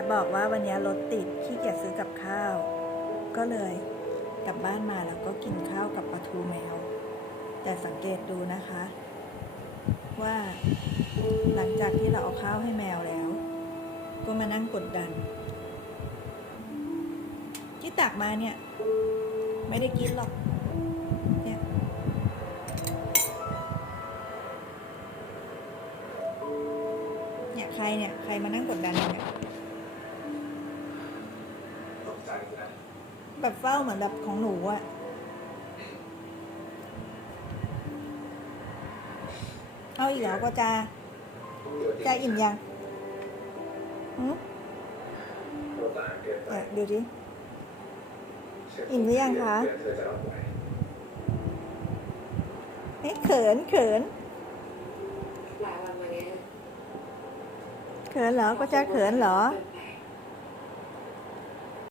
จะบอกว่าวันนี้รถติดขี้เกียจซื้อกับข้าว ก็เลยกลับบ้านมาแล้วก็กินข้าวกับปลาทูแมว แต่สังเกตดูนะคะ ว่าหลังจากที่เราเอาข้าวให้แมวแล้ว ก็มานั่งกดดัน ที่ตักมาเนี่ย ไม่ได้กินหรอกเนี่ยใครเนี่ย ใครมานั่งกดดันเนี่ย แบบเฝ้าเหมือนแบบของหนูอะเอาอีกแล้วก็จะจะอิ่มยังหืมตัวต่างเกินไปเนี่ยดูดิอิ่มหรือยังคะเธอจะรับไหวเอ๊ะเขินเขินหลายวันมาเนี้ยเขินเหรอก็จะเขินเหรอเป็นไป